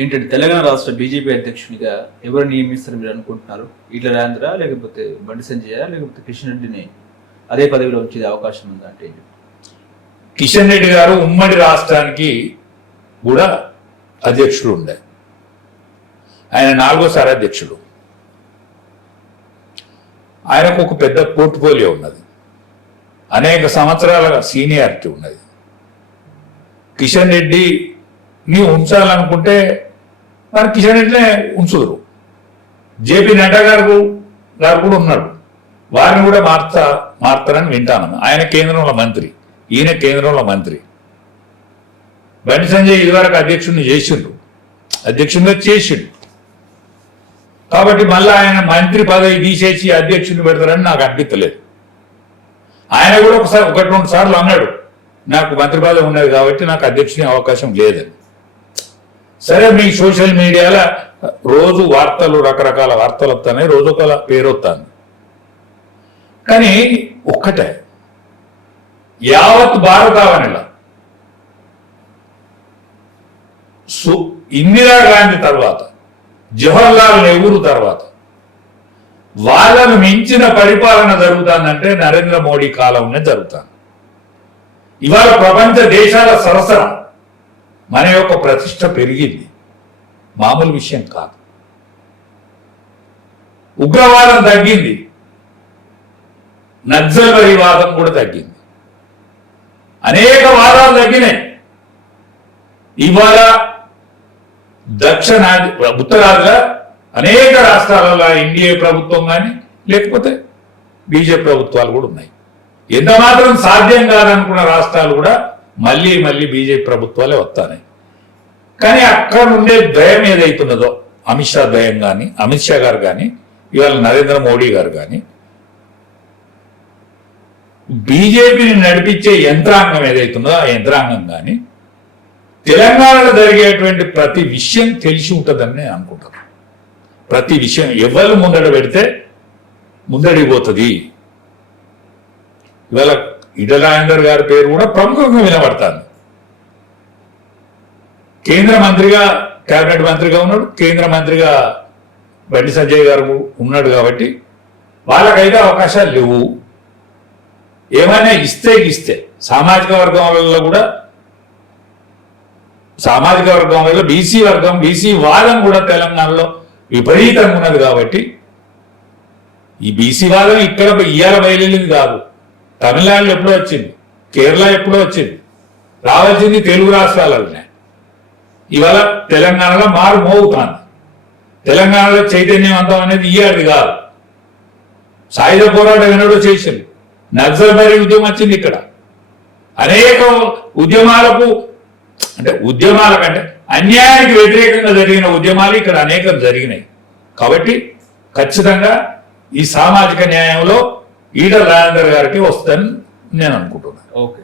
ఏంటంటే తెలంగాణ రాష్ట్ర బీజేపీ అధ్యక్షునిగా ఎవరు నియమిస్తారు మీరు అనుకుంటున్నారు? ఈటల రాజేంద్ర, లేకపోతే బండి సంజయ్, లేకపోతే కిషన్ రెడ్డిని అదే పదవిలో ఉంచే అవకాశం ఉందా? అంటే కిషన్ రెడ్డి గారు ఉమ్మడి రాష్ట్రానికి కూడా అధ్యక్షుడు ఉండే, ఆయన 4వ అధ్యక్షుడు. ఆయనకు ఒక పెద్ద పోర్ట్ఫోలియో ఉన్నది, అనేక సంవత్సరాల సీనియారిటీ ఉన్నది. కిషన్ రెడ్డిని ఉంచాలనుకుంటే మరి కిషన్ రెడ్డినే ఉంచుదురు. జేపీ నడ్డా గారు కూడా ఉన్నాడు, వారిని కూడా మారుతారని వింటాను. ఆయన కేంద్రంలో మంత్రి, ఈయన కేంద్రంలో మంత్రి. బండి సంజయ్ ఇదివరకు అధ్యక్షునిగా చేసిండు. కాబట్టి మళ్ళీ ఆయన మంత్రి పదవి తీసేసి అధ్యక్షుడిని పెడతారని నాకు అనిపించలేదు. ఆయన కూడా ఒకటి 2 సార్లు అన్నాడు, నాకు మంత్రి పదవి ఉన్నది కాబట్టి నాకు అధ్యక్షుని అవకాశం లేదని. సరే, మీ సోషల్ మీడియాలో రోజు రకరకాల వార్తలు వస్తాయి, రోజు ఒక పేరు వస్తాను. కానీ ఒక్కటే, యావత్ భారతావనిలో ఇందిరాగాంధీ తర్వాత, జవహర్లాల్ నెహ్రూ తర్వాత వాళ్ళను మించిన పరిపాలన జరుగుతుందంటే నరేంద్ర మోడీ కాలంలో జరుగుతుంది. ఇవాళ ప్రపంచ దేశాల సరసన మన యొక్క ప్రతిష్ట పెరిగింది, మామూలు విషయం కాదు. ఉగ్రవాదం తగ్గింది, నక్సల్వాదం కూడా తగ్గింది, అనేక వాదాలు తగ్గినాయి. ఇవాళ ఉత్తరాదిగా అనేక రాష్ట్రాలలో ఎన్డీఏ ప్రభుత్వం కానీ లేకపోతే బీజేపీ ప్రభుత్వాలు కూడా ఉన్నాయి. ఎంత మాత్రం సాధ్యం కాదనుకున్న రాష్ట్రాలు కూడా మళ్ళీ బీజేపీ ప్రభుత్వాలే వస్తాయి. కానీ అక్కడ ఉండే దయం ఏదైతున్నదో, అమిత్ షా గారు కానీ ఇవాళ నరేంద్ర మోడీ గారు కానీ బీజేపీని నడిపించే యంత్రాంగం ఏదైతుందో ఆ యంత్రాంగం కానీ తెలంగాణలో జరిగేటువంటి ప్రతి విషయం తెలిసి ఉంటుందని నేను అనుకుంటాను. ప్రతి విషయం ఎవరు ముందడ పెడితే ముందడిపోతుంది. ఇవాళ ఈటల రాజేందర్ గారి పేరు కూడా ప్రముఖంగా వినబడతాను. కేంద్ర మంత్రిగా, కేబినెట్ మంత్రిగా ఉన్నాడు, కేంద్ర మంత్రిగా బండి సంజయ్ గారు ఉన్నాడు. కాబట్టి వాళ్ళకైతే అవకాశాలు లేవు. ఏమైనా ఇస్తే సామాజిక వర్గంలో బీసీ వాదం కూడా తెలంగాణలో విపరీతంగా ఉన్నది. కాబట్టి ఈ బీసీ వాదం ఇక్కడ ఇయ్యాల బయలుదేరింది కాదు. తమిళనాడులో ఎప్పుడో వచ్చింది, కేరళ ఎప్పుడో వచ్చింది, రావాల్సింది తెలుగు రాష్ట్రాలలోనే. ఇవాళ తెలంగాణలో మారు మోగుతాను. తెలంగాణలో చైతన్యవంతం అనేది ఇయ్యాది కాదు. సాయుధ పోరాటం ఎన్నడో చేసింది, నక్సల్బరీ ఉద్యమం వచ్చింది. ఇక్కడ అనేక ఉద్యమాలకంటే అన్యాయానికి వ్యతిరేకంగా జరిగిన ఉద్యమాలు ఇక్కడ అనేకం జరిగినాయి. కాబట్టి ఖచ్చితంగా ఈ సామాజిక న్యాయంలో ఈటల రాజేందర్ గారికి వస్తుందని నేను అనుకుంటున్నాను. ఓకే.